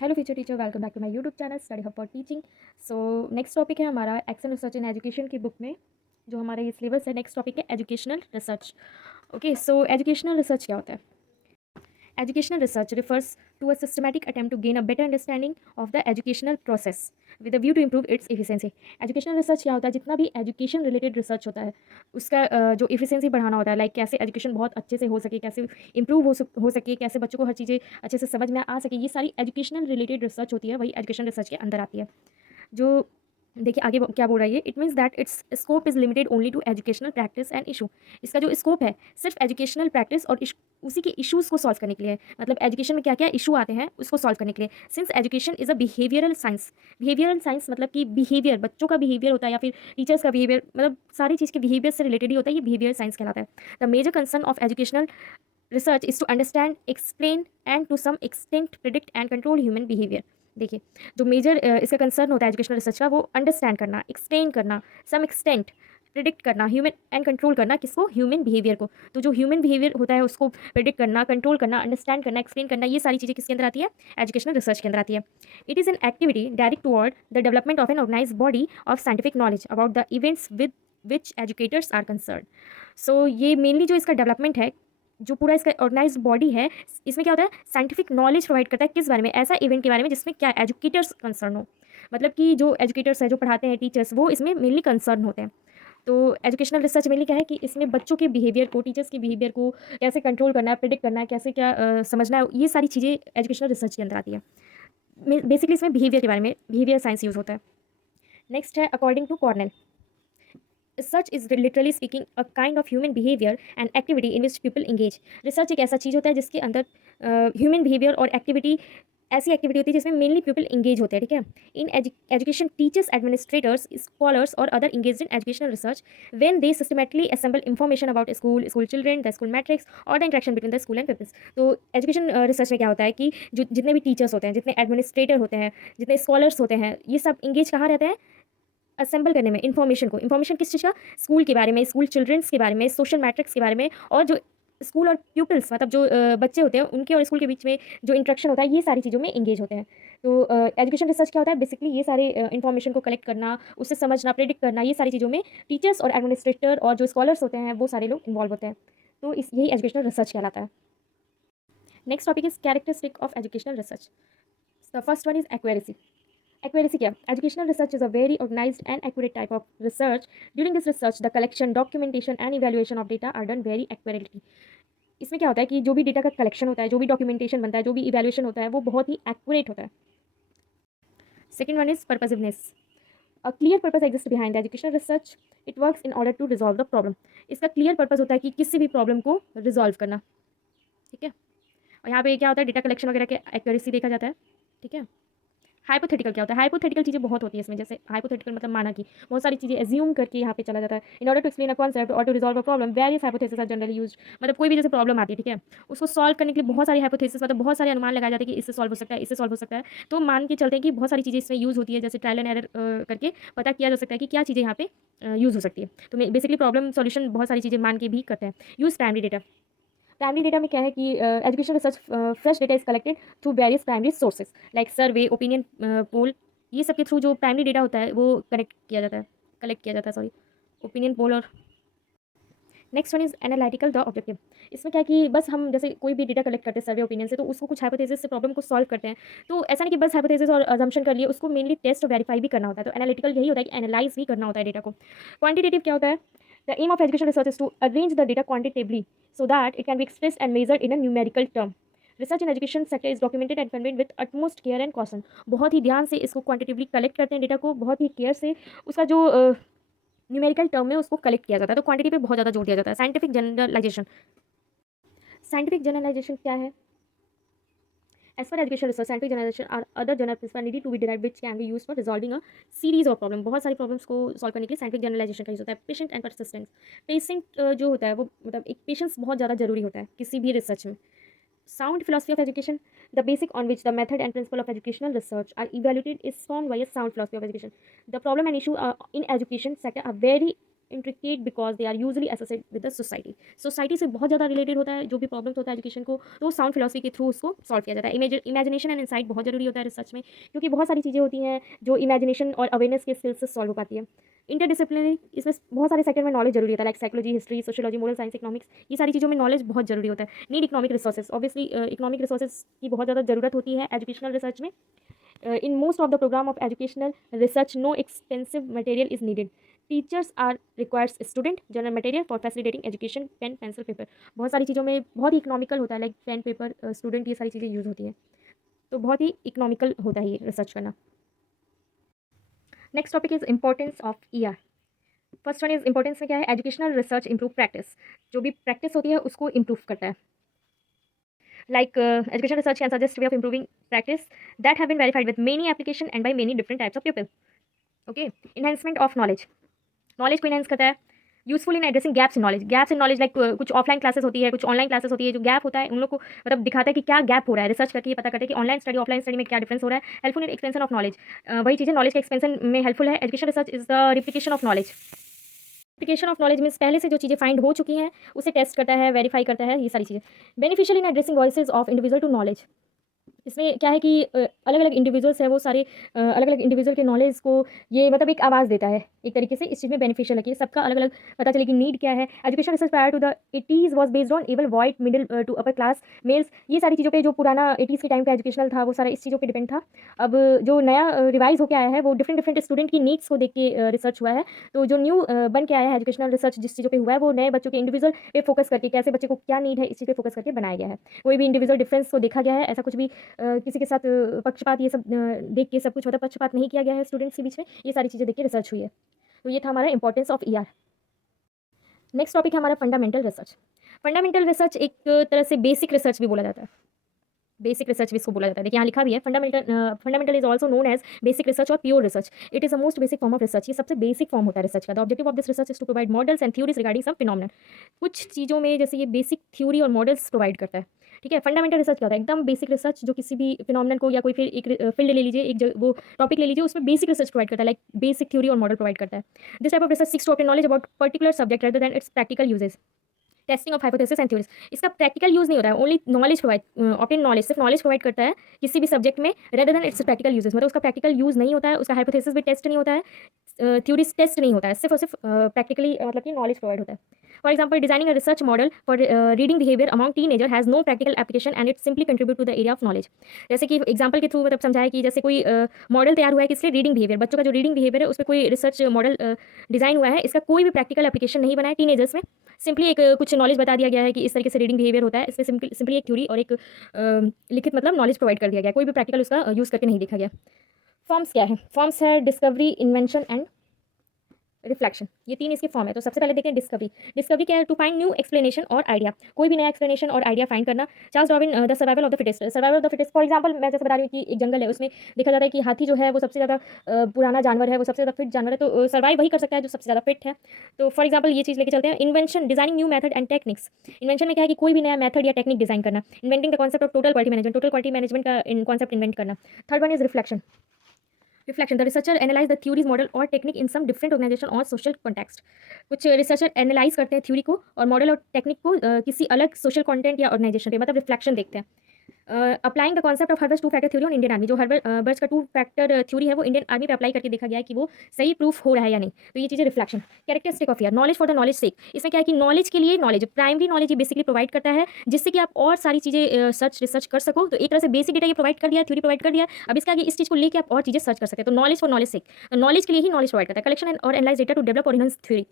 Hello future teacher, welcome back to my YouTube channel study hub for teaching. So next topic है हमारा action research in education की book में जो हमारा ये सिलेबस है। नेक्स्ट टॉपिक है educational research. Okay, so educational research क्या होता है? Educational research refers to a systematic attempt to gain a better understanding of the educational process with a view to improve its efficiency. Educational research क्या होता है? जितना भी education related research होता है उसका जो एफिशिएंसी बढ़ाना होता है, लाइक कैसे एजुकेशन बहुत अच्छे से हो सके, कैसे इंप्रूव हो सके, कैसे बच्चों को हर चीज़ें अच्छे से समझ में आ सके, ये सारी एजुकेशनल रिलेटेड रिसर्च होती है, वही एजुकेशन रिसर्च के अंदर आती है। जो देखिए आगे क्या बोल रहा है ये, it means that its scope is limited only to educational practice and issue. इसका जो स्कोप है सिर्फ एजुकेशनल प्रैक्टिस और उसी के इश्यूज़ को सॉल्व करने के लिए है। मतलब एजुकेशन में क्या क्या इशू आते हैं उसको सॉल्व करने के लिए। Since education is a behavioural science, behavioural science मतलब कि बिहेवियर, बच्चों का बिहेवियर होता है या फिर टीचर्स का बिहेवियर, मतलब सारी चीज़ के बिहेवियर से रिलेटेड ही होता है, ये बिहेवियर साइंस कहलाता है। The major concern of educational research is to understand, explain and to some extent predict and control human behaviour. देखिए जो मेजर इसका कंसर्न होता है एजुकेशनल रिसर्च का, वो अंडरस्टैंड करना, एक्सप्लेन करना, सम एक्सटेंट प्रिडिक्ट करना, ह्यूमन एंड कंट्रोल करना, किसको? ह्यूमन बिहेवियर को। तो जो ह्यूमन बिहेवियर होता है उसको प्रिडिक्ट करना, कंट्रोल करना, अंडरस्टैंड करना, एक्सप्लेन करना, ये सारी चीज़ें किसके अंदर आती है? एजुकेशनल रिसर्च के अंदर आती है। It is an activity direct toward the development of an organise body of scientific knowledge about the events with which educators are concern. So ये मेनली जो इसका डेवलपमेंट है, जो पूरा इसका ऑर्गेनाइज बॉडी है, इसमें क्या होता है? साइंटिफिक नॉलेज प्रोवाइड करता है किस बारे में? ऐसा इवेंट के बारे में जिसमें क्या एजुकेटर्स कंसर्न हो। मतलब कि जो एजुकेटर्स है, जो पढ़ाते हैं टीचर्स, वो इसमें मेनली कंसर्न होते हैं। तो एजुकेशनल रिसर्च मेनली क्या है कि इसमें बच्चों के बिहेवियर को, टीचर्स के बिहेवियर को कैसे कंट्रोल करना है, प्रिडिक्ट करना है, कैसे क्या समझना है, ये सारी चीज़ें एजुकेशनल रिसर्च के अंदर आती है। बेसिकली इसमें बिहेवियर के बारे में, बिहेवियर साइंस यूज़ होता है। नेक्स्ट है according to Cornell, research is literally speaking a kind of human behaviour and activity in which people engage. Research एक ऐसा चीज़ होता है जिसके अंदर ह्यूमन बिहेवियर और एक्टिविटी, ऐसी एक्टिविटी होती है जिसमें मेनली पीपल इंगेज होते हैं। ठीक है, in education teachers, administrators, scholars और other engage in educational research when they systematically assemble information about school children, the school matrix और the interaction between the school and peoples. तो education research में क्या होता है कि जो जितने भी टीचर्स होते हैं, जितने एडमिनिस्ट्रेटर होते हैं, जितने स्कॉलर्स होते हैं, ये सब इंगेज कहाँ रहते हैं? असेंबल करने में, इन्फॉर्मेशन को। इन्फॉर्मेशन किस चीज़ का? स्कूल के बारे में, स्कूल चिल्ड्रंस के बारे में, सोशल मैट्रिक्स के बारे में, और जो स्कूल और प्यूपल्स मतलब जो बच्चे होते हैं उनके और स्कूल के बीच में जो इंटरेक्शन होता है, ये सारी चीज़ों में इंगेज होते हैं। तो एजुकेशन रिसर्च क्या होता है? बेसिकली ये सारे इन्फॉर्मेशन को कलेक्ट करना, उससे समझना, प्रेडिक्ट करना, ये सारी चीज़ों में टीचर्स और एडमिनिस्ट्रेटर और जो स्कॉलर्स होते हैं वो सारे लोग इन्वॉल्व होते हैं। तो यही एजुकेशनल रिसर्च कहलाता है। Next topic is characteristic of educational research. The first one is accuracy. Accuracy क्या? Educational research is a very organized and accurate type of research. During this research, the collection, documentation and evaluation of data are done very accurately. इसमें क्या होता है कि जो भी data का collection होता है, जो भी डॉक्यूमेंटेशन बनता है, जो भी इवैल्यूएशन होता है, वो बहुत ही एक्यूरेट होता है। Second one is purposiveness. A clear purpose exist behind the educational research. It works in order to resolve the problem. इसका क्लियर पर्पस होता है कि किसी भी प्रॉब्लम को रिजॉल्व करना। ठीक है, और यहाँ पे क्या होता है? डेटा कलेक्शन वगैरह के एक्यूरेसी देखा जाता है। ठीक है, हाइपोथेटिकल क्या होता है? हाइपोथेटिकल चीज़ें बहुत होती है इसमें। जैसे हाइपोथेटिकल मतलब माना कि बहुत सारी चीज़ें एज्यूम करके यहाँ पे चला जाता है। In order to explain a concept और to resolve a problem various hypothesis are generally used. मतलब कोई भी जैसे प्रॉब्लम आती है, ठीक है, उसको सॉल्व करने के लिए बहुत सारी हाइपोथेसिस, मतलब बहुत सारे अनुमान लगाए जाते हैं कि इससे सॉल्व हो सकता है, इससे सॉल्व हो सकता है। तो मान के चलते हैं कि बहुत सारी चीज़ें इसमें यूज़ होती है, जैसे ट्रायल एंड एरर करके पता किया जा सकता है कि क्या चीज़ें यहाँ पे यूज़ हो सकती है। तो बेसिकली प्रॉब्लम सॉल्यूशन बहुत सारी चीज़ें मान के भी करते हैं। Use primary data. Primary data में क्या है कि education research fresh data is collected through various primary sources like survey, opinion poll, ये सब के थ्रू जो प्राइमरी डेटा होता है वो कलेक्ट किया जाता है, सॉरी, ओपिनियन पोल। और next one is analytical the objective. इसमें क्या है कि बस हम जैसे कोई भी डेटा कलेक्ट करते हैं सर्वे ओपिनियन से, तो उसको कुछ हाइपोथेसिस से प्रॉब्लम को सॉल्व करते हैं। तो ऐसा नहीं कि बस हाइपोथेसिस और अजम्पशन कर लिए, उसको मेनली टेस्ट और वेरीफाई भी करना होता है। तो एनालिटिकल यही होता है कि एनालाइज भी करना होता है डेटा को। क्वांटिटेटिव क्या होता है? The aim of education research is to arrange the data quantitatively so that it can be expressed and measured in a numerical term. Research in education sector is documented and conveyed with utmost care and caution. बहुत ही ध्यान से इसको क्वांटिटिवली collect करते हैं data को, बहुत ही care से उसका जो न्यूमेरिकल टर्म में उसको कलेक्ट किया जाता है। तो क्वांटिटी पे बहुत ज़्यादा जोर दिया जाता है। Scientific generalisation. साइंटिफिक जनरलाइजेशन क्या है? As for education research, scientific generalization are other general principles needed to be derived which can be used for resolving a series of problem. बहुत सारी प्रॉब्लम्स को सॉल्व करने के लिए साइंटिफिक जनरलाइजेशन का use होता है। Patient and persistence. पेशेंट जो होता है वो मतलब एक पेशेंस बहुत ज़्यादा जरूरी होता है किसी भी रिसर्च में। Sound philosophy of education, the basic on which the method and principle of educational research are evaluated is formed by a sound philosophy of education. The problem and issue in education sector are very intricate because they are usually associated with the society. Society से बहुत ज़्यादा related होता है जो भी problems होता है education को, तो साउंड फिलोसफी के थ्रू उसको सॉल्व किया जाता है। इमेजिनेशन एंड इंसाइट बहुत जरूरी होता है रिसर्च में, क्योंकि बहुत सारी चीज़ें होती हैं जो इमेजिनेशन और अवेयरनेस के स्किल्स से सॉल्व हो पाती है। इंटरडिसिप्लिनरी, इसमें बहुत सारे सेक्टर में नॉलेज जरूरी होता है, like psychology, history, sociology, moral science, economics, ये सारी चीज़ों में नॉलेज बहुत जरूरी होता है। Need economic resources, obviously economic resources की बहुत ज़्यादा जरूरत होती है एजुकेशनल रिसर्च में। In most of the program of educational research, no expensive material is needed. Teachers are requires student general material for facilitating education, pen, pencil, paper. बहुत सारी चीज़ों में बहुत ही इकोनॉमिकल होता है, लाइक पेन, पेपर, स्टूडेंट, ये सारी चीज़ें यूज़ होती हैं, तो बहुत ही इकोनॉमिकल होता है ये रिसर्च करना। Next topic is importance of ER। First one is importance में क्या है, एजुकेशनल रिसर्च इंप्रूव प्रैक्टिस, जो भी प्रैक्टिस होती है उसको इंप्रूव करता है। Like education research can suggest way of improving practice that have been verified with many application and by many different types of people. Okay, enhancement of knowledge, knowledge को enhance करता है। Useful in addressing gaps in knowledge, gaps in knowledge like कुछ offline classes होती है, कुछ online classes होती है, जो गैप होता है उन लोग को मतलब दिखाता है कि क्या गैप हो रहा है, रिसर्च करके ये पता करते हैं कि ऑनलाइन स्टडी ऑफलाइन स्टडी में क्या डिफरेंस हो रहा है। Helpful in expansion of knowledge, वही चीज़ें नॉलेज के एक्सपेंशन में हेल्पफुल है। Education research is the replication of knowledge. Replication of knowledge means पहले से जो चीज़ें फाइंड हो चुकी हैं उसे टेस्ट करता है, वेरीफाई करता है, ये सारी चीज़ें। Beneficial in addressing voices of individual to knowledge, इसमें क्या है कि अलग अलग इंडिविजुअल्स हैं, वो सारे अलग अलग इंडिविजुअल के नॉलेज को ये मतलब एक आवाज़ देता है एक तरीके से, इस चीज़ में बेनिफिशियल है कि सबका अलग अलग पता चले कि नीड क्या है। Education research prior to the 80s was based on able white middle to upper class males, ये सारी चीज़ों पे जो पुराना 80s के टाइम का एजुकेशनल था वो सारा इस चीज़ों पे डिपेंड था। अब जो नया रिवाइज होकर आया है वो डिफरेंट डिफरेंट स्टूडेंट की नीड्स को देख के रिसर्च हुआ है। तो जो न्यू बन के आया है एजुकेशनल रिसर्च जिस चीज़ों पे हुआ है वो नए बच्चों के इंडिविजुअल पे फोकस करके, कैसे बच्चे को क्या नीड है इस चीज़ पे फोकस करके बनाया गया है। कोई भी इंडिविजुअल डिफरेंस को देखा गया है, ऐसा कुछ भी किसी के साथ पक्षपात ये सब देख के सब कुछ मतलब पक्षपात नहीं किया गया है स्टूडेंट्स के बीच में, ये सारी चीज़ें देख के रिसर्च हुई है। तो ये था हमारा importance of ER। Next topic है हमारा फंडामेंटल रिसर्च। फंडामेंटल रिसर्च एक तरह से बेसिक रिसर्च भी बोला जाता है, बेसिक रिसर्च भी इसको बोला जाता है। देखिए यहाँ लिखा भी है, fundamental is also known as basic research और pure research. It is the most basic form of research, ये सबसे बेसिक फॉर्म होता है रिसर्च का। The objective of this research is to provide models and theories regarding some phenomenon, कुछ चीज़ों में जैसे ये बेसिक थ्योरी और मॉडल्स प्रोवाइड करता है। ठीक है, फंडामेंटल रिसर्च क्या होता है, एकदम बेसिक रिसर्च जो किसी भी फिनोमेनन को या कोई फिर एक फील्ड ले लीजिए, एक वो टॉपिक ले लीजिए, उसमें बेसिक रिसर्च प्रोवाइड करता है, लाइक बेसिक थ्योरी और मॉडल प्रोवाइड करता है। This type of research seeks to obtain knowledge about particular subject rather than its practical uses. Testing of hypothesis and theories, इसका प्रैक्टिकल यूज नहीं होता है, only knowledge provide obtain knowledge, सिर्फ knowledge provide करता है किसी भी सब्जेक्ट में, rather than its practical uses, मतलब उसका प्रैक्टिकल यूज नहीं होता है, उसका हाइपोथेसिस भी टेस्ट नहीं होता है, थ्योरीज टेस्ट नहीं होता है, सिर्फ और सिर्फ प्रैक्टिकली मतलब कि नॉलेज प्रोवाइड होता है। For example, designing a research model for reading behaviour among teenager has no practical application and it simply contribute to the area of knowledge. जैसे कि एग्जाम्पल के थ्रू मतलब समझाया कि जैसे कोई मॉडल तैयार हुआ है किसलिए, रीडिंग बिहेवियर, बच्चों का जो रीडिंग बिहेवियर है उस पर कोई रिसर्च मॉडल डिजाइन हुआ है, इसका कोई भी प्रैक्टिकल एप्लीकेशन नहीं बना है टीनेजर्स में, सिंपली एक कुछ नॉलेज बता दिया गया है कि इस तरीके से रीडिंग बिहेवियर होता है, इसमें सिंपली एक थ्योरी और एक लिखित मतलब नॉलेज प्रोवाइड कर दिया गया, कोई भी प्रैक्टिकल उसका यूज़ करके नहीं देखा गया। फॉर्म्स क्या है, फॉर्म्स है डिस्कवरी, इन्वेंशन एंड रिफ्लेक्शन, ये तीन इसके फॉर्म है। तो सबसे पहले देखें डिस्कवरी। डिस्कवरी क्या है, टू फाइंड न्यू एक्सप्लेनेशन और आइडिया, कोई भी नया एक्सप्लेनेशन और आइडिया फाइंड करना। Charles Darwin the survival of the fittest, survival of the fittest, for example मैं जैसे बता रही हूँ कि एक जंगल है, उसमें देखा जाता है कि हाथी जो है वो सबसे ज़्यादा पुराना जानवर है, वो सबसे ज़्यादा फिट जानवर है, तो सर्वाइव वही कर सकता है जो सबसे ज़्यादा फिट है। तो फॉर एग्जाम्पल ये चीज़ लेके चलते हैं। Invention, designing new method and techniques, invention में क्या है कि कोई भी नया मेथड या टेक्निक डिजाइन करना। Inventing the concept of total quality management, total quality management का कॉन्सेप्ट इन्वेंट करना। Third one is reflection. Reflection, the researcher analyse the theories model और technique in some different organisation और social context, कुछ researcher analyse करते हैं theory को और model और टेक्निक को किसी अलग सोशल कंटेंट या ऑर्गेनाइजेशन पे, मतलब रिफ्लेक्शन देखते हैं। Applying the concept of Herzberg's two factor theory on Indian army, जो हर्बर्स का टू फैक्टर थ्योरी है वो इंडियन आर्मी पे अप्लाई करके देखा गया है कि वो सही प्रूफ हो रहा है या नहीं, तो ये चीज़ें reflection. Characteristic of year, knowledge for the knowledge sake, इसमें क्या है कि नॉलेज के लिए नॉलेज, प्राइमरी नॉलेज ये बेसिकली प्रोवाइड करता है जिससे कि आप और सारी चीज़ें रिसर्च कर सको। तो एक तरह से बेसिक डेटा ये प्रोवाइड कर दिया, थ्योरी प्रोवाइड कर दिया, अब इसके आगे इस चीज़ को लेकर आप और चीज़ें सर्च कर सकते हैं। तो knowledge for knowledge sake, knowledge के लिए ही नॉलेज प्रोवाइड करता है। कलेक्शन और एनालाइज डेटा टू डेवलप और इनहांस थ्योरी,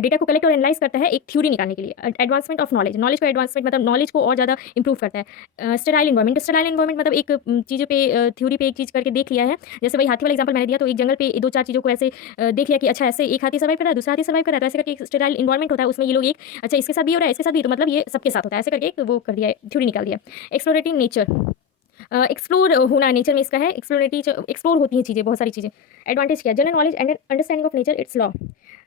डेटा को कलेक्ट और एनालाइज करता है एक थ्योरी निकालने के लिए। एडवांसमेंट ऑफ नॉलेज, नॉलेज को एडवांसमेंट मतलब नॉलेज को और ज़्यादा इंप्रूव करता है। स्टेराइल इन्वायरमेंट, स्टेराइल इन्वायरमेंट मतलब एक चीज़ों पे थ्योरी पे एक चीज़ करके देख लिया है, जैसे वही हाथी वाला एग्जांपल मैंने दिया, तो एक जंगल पे दो चार चीज़ों को ऐसे देख लिया कि अच्छा ऐसे एक हाथी सर्वाइव कर रहा है, दूसरा हाथी सर्वाइव कर रहा है, तो ऐसे करके एक स्टेराइल इन्वायरमेंट होता है, उसमें ये लोग एक अच्छा इसके साथ भी हो रहा है, इसके साथ भी, तो मतलब ये सबके साथ होता है, ऐसे करके वो कर दिया, थ्योरी निकाल दिया। एक्सप्लोरेटिंग नेचर, एक्सप्लोर होना नेचर में इसका है, एक्सप्लोर होती हैं चीज़ें, बहुत सारी चीज़ें। एडवांटेज क्या है? General knowledge and understanding of nature it's law.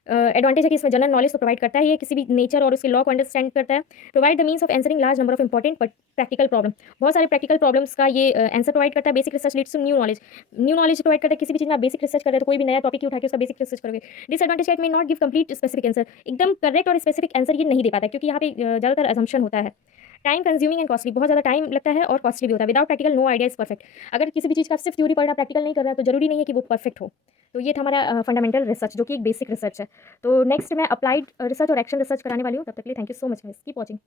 Advantage है कि इसमें जनरल नॉलेज तो प्रोवाइड करता ही है, किसी भी नेचर और उसके लॉ को अंडरस्टैंड करता है। Provide the means of answering large number of important but practical problem, बहुत सारे प्रैक्टिकल प्रॉब्लम्स का ये आंसर प्रोवाइड करता है। Basic research leads to new knowledge provide करता है। किसी भी चीज़ में आप बेसिक रिसर्च कर रहे हो तो कोई भी नया टॉपिक उठा के उसका बेसिक रिसर्च करोगे। Disadvantage it may not give complete specific answer, एकदम करेक्ट और स्पेसिफिक आंसर ये नहीं दे पाता, क्योंकि यहाँ पे ज़्यादातर असम्पशन होता है। टाइम कंज्यूमिंग एंड कॉस्टली, बहुत ज़्यादा टाइम लगता है और कॉस्टली भी होता है। Without practical no idea is perfect, अगर किसी भी चीज़ का सिर्फ थ्योरी पढ़ना, प्रैक्टिकल नहीं करना, तो जरूरी नहीं है कि वो परफेक्ट हो। तो ये था हमारा फंडामेंटल रिसर्च, जो कि एक बेसिक रिसर्च है। तो नेक्स्ट मैं अप्लाइड रिसर्च और एक्शन रिसर्च कराने वाली हूँ। तब तक के लिए thank you so much guys, keep watching.